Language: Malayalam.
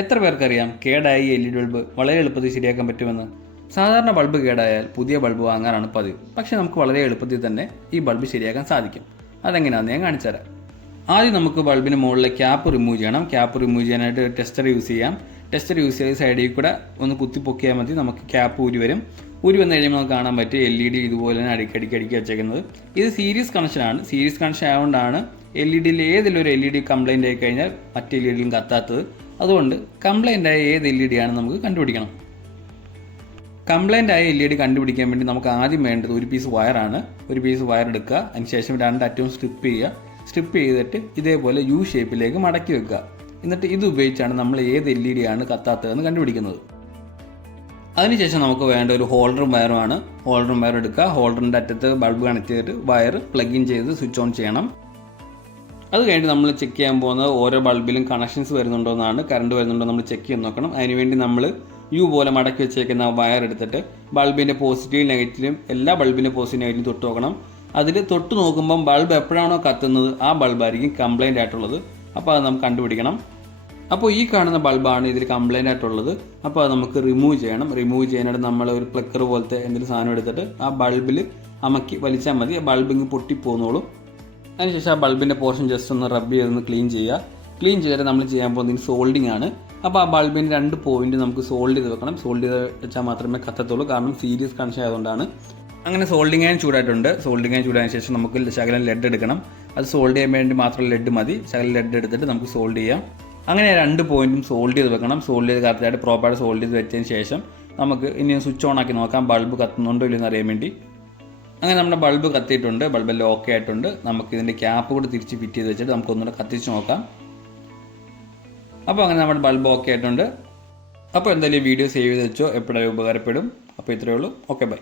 എത്ര പേർക്കറിയാം കേടായ LED ബൾബ് വളരെ എളുപ്പത്തിൽ ശരിയാക്കാൻ പറ്റുമെന്ന്? സാധാരണ ബൾബ് കേടായാൽ പുതിയ ബൾബ് വാങ്ങാനാണ് പതിവ്. പക്ഷേ നമുക്ക് വളരെ എളുപ്പത്തിൽ തന്നെ ഈ ബൾബ് ശരിയാക്കാൻ സാധിക്കും. അതെങ്ങനെയാണെന്ന് ഞാൻ കാണിച്ചു തരാം. ആദ്യം നമുക്ക് ബൾബിന് മുകളിലെ ക്യാപ്പ് റിമൂവ് ചെയ്യണം. ക്യാപ്പ് റിമൂവ് ചെയ്യാനായിട്ട് ടെസ്റ്റർ യൂസ് ചെയ്യാം. ടെസ്റ്റർ യൂസ് ചെയ്ത് സൈഡിൽ കൂടെ ഒന്ന് കുത്തി പൊക്കിയാൽ മതി. നമുക്ക് ക്യാപ്പ് ഊരി വരും. ഊരി വന്നു കഴിയുമ്പോൾ നമുക്ക് കാണാൻ പറ്റും LED ഇതുപോലെ തന്നെ അടുക്കി വെച്ചേക്കുന്നത്. ഇത് സീരീസ് കണക്ഷനാണ്. സീരീസ് കണക്ഷൻ ആയതുകൊണ്ടാണ് LED ഏതെങ്കിലും ഒരു LED കംപ്ലൈൻ്റ് ആയി കഴിഞ്ഞാൽ മറ്റ് LED കത്താത്തത്. അതുകൊണ്ട് കംപ്ലൈൻ്റ് ആയ ഏത് LED ആണ് നമുക്ക് കണ്ടുപിടിക്കണം. കംപ്ലൈൻ്റ് ആയ LED കണ്ടുപിടിക്കാൻ വേണ്ടി നമുക്ക് ആദ്യം വേണ്ടത് ഒരു പീസ് വയറാണ്. ഒരു പീസ് വയർ എടുക്കുക. അതിനുശേഷം രണ്ട് അറ്റവും സ്ട്രിപ്പ് ചെയ്യുക. സ്ട്രിപ്പ് ചെയ്തിട്ട് ഇതേപോലെ U ഷേപ്പിലേക്ക് മടക്കി വെക്കുക. എന്നിട്ട് ഇത് ഉപയോഗിച്ചാണ് നമ്മൾ ഏത് LED ആണ് കത്താത്തതെന്ന് കണ്ടുപിടിക്കുന്നത്. അതിനുശേഷം നമുക്ക് വേണ്ട ഒരു ഹോൾഡറും വയറുമാണ്. ഹോൾഡറും വയർ എടുക്കുക. ഹോൾഡറിൻ്റെ അറ്റത്ത് ബൾബ് കണക്ട് ചെയ്തിട്ട് വയർ പ്ലഗ് ഇൻ ചെയ്ത് സ്വിച്ച് ഓൺ ചെയ്യണം. അത് കഴിഞ്ഞിട്ട് നമ്മൾ ചെക്ക് ചെയ്യാൻ പോകുന്നത് ഓരോ ബൾബിലും കണക്ഷൻസ് വരുന്നുണ്ടോ എന്നാണ്. കറണ്ട് വരുന്നുണ്ടോ നമ്മൾ ചെക്ക് ചെയ്ത് നോക്കണം. അതിനുവേണ്ടി നമ്മൾ U പോലെ മടക്കി വെച്ചേക്കുന്ന വയർ എടുത്തിട്ട് ബൾബിൻ്റെ പോസിറ്റീവ് നെഗറ്റീവും എല്ലാ ബൾബിൻ്റെ പോസിറ്റീവ് നെഗറ്റീവും തൊട്ട് നോക്കണം. അതിൽ തൊട്ട് നോക്കുമ്പം ബൾബ് എപ്പോഴാണോ കത്തുന്നത് ആ ബൾബായിരിക്കും കംപ്ലൈൻ്റ് ആയിട്ടുള്ളത്. അപ്പോൾ അത് നമുക്ക് കണ്ടുപിടിക്കണം. അപ്പോൾ ഈ കാണുന്ന ബൾബാണ് ഇതിൽ കംപ്ലൈൻ്റ് ആയിട്ടുള്ളത്. അപ്പോൾ അത് നമുക്ക് റിമൂവ് ചെയ്യണം. റിമൂവ് ചെയ്യാനായിട്ട് നമ്മൾ ഒരു പ്ലക്കർ പോലത്തെ എന്തെങ്കിലും സാധനം എടുത്തിട്ട് ആ ബൾബിൽ അമക്കി വലിച്ചാൽ മതി. ആ ബൾബ് ഇങ്ങ് പൊട്ടിപ്പോകുന്നോളും. അതിനുശേഷം ആ ബൾബിൻ്റെ പോർഷൻ ജസ്റ്റ് ഒന്ന് റബ്ബ് ചെയ്തൊന്ന് ക്ലീൻ ചെയ്യുക. ക്ലീൻ ചെയ്തിട്ട് നമ്മൾ ചെയ്യാൻ പോകുന്നത് സോൾഡിങ് ആണ്. അപ്പോൾ ആ ബൾബിൻ്റെ 2 പോയിന്റ് നമുക്ക് സോൾഡ് ചെയ്ത് വെക്കണം. സോൾഡ് ചെയ്ത് വെച്ചാൽ മാത്രമേ കത്തത്തുള്ളൂ. കാരണം സീരീസ് കണക്ഷൻ ആയതുകൊണ്ടാണ്. അങ്ങനെ സോൾഡിങ് ആൻ ചൂടായിട്ടുണ്ട്. സോൾഡിങ് ആൻ ചൂടായതിനു ശേഷം നമുക്ക് ശകലം ലെഡ് എടുക്കണം. അത് സോൾഡ് ചെയ്യാൻ വേണ്ടി മാത്രം ലെഡ് മതി. ശകലം ലെഡ് എടുത്തിട്ട് നമുക്ക് സോൾഡ് ചെയ്യാം. അങ്ങനെ 2 പോയിന്റും സോൾഡ് ചെയ്ത് വെക്കണം. സോൾഡ് ചെയ്ത് കറക്റ്റായിട്ട് പ്രോപ്പറായിട്ട് സോൾഡ് ചെയ്ത് വെച്ചതിന് ശേഷം നമുക്ക് ഇനി സ്വിച്ച് ഓൺ ആക്കി നോക്കാം ബൾബ് കത്തുന്നുണ്ടോ ഇല്ലെന്ന് അറിയാൻ വേണ്ടി. അങ്ങനെ നമ്മുടെ ബൾബ് കത്തിയിട്ടുണ്ട്. ബൾബെല്ലാം ഓക്കെ ആയിട്ടുണ്ട്. നമുക്ക് ഇതിൻ്റെ ക്യാപ്പ് കൂടെ തിരിച്ച് ഫിറ്റ് ചെയ്ത് വെച്ചിട്ട് നമുക്കൊന്നുകൂടെ കത്തിച്ച് നോക്കാം. അപ്പോൾ അങ്ങനെ നമ്മുടെ ബൾബ് ഓക്കെ ആയിട്ടുണ്ട്. അപ്പോൾ എന്തായാലും വീഡിയോ സേവ് ചെയ്ത് വെച്ചോ, എപ്പോഴായാലും ഉപകാരപ്പെടും. അപ്പോൾ ഇത്രയേ ഉള്ളൂ. Okay, by.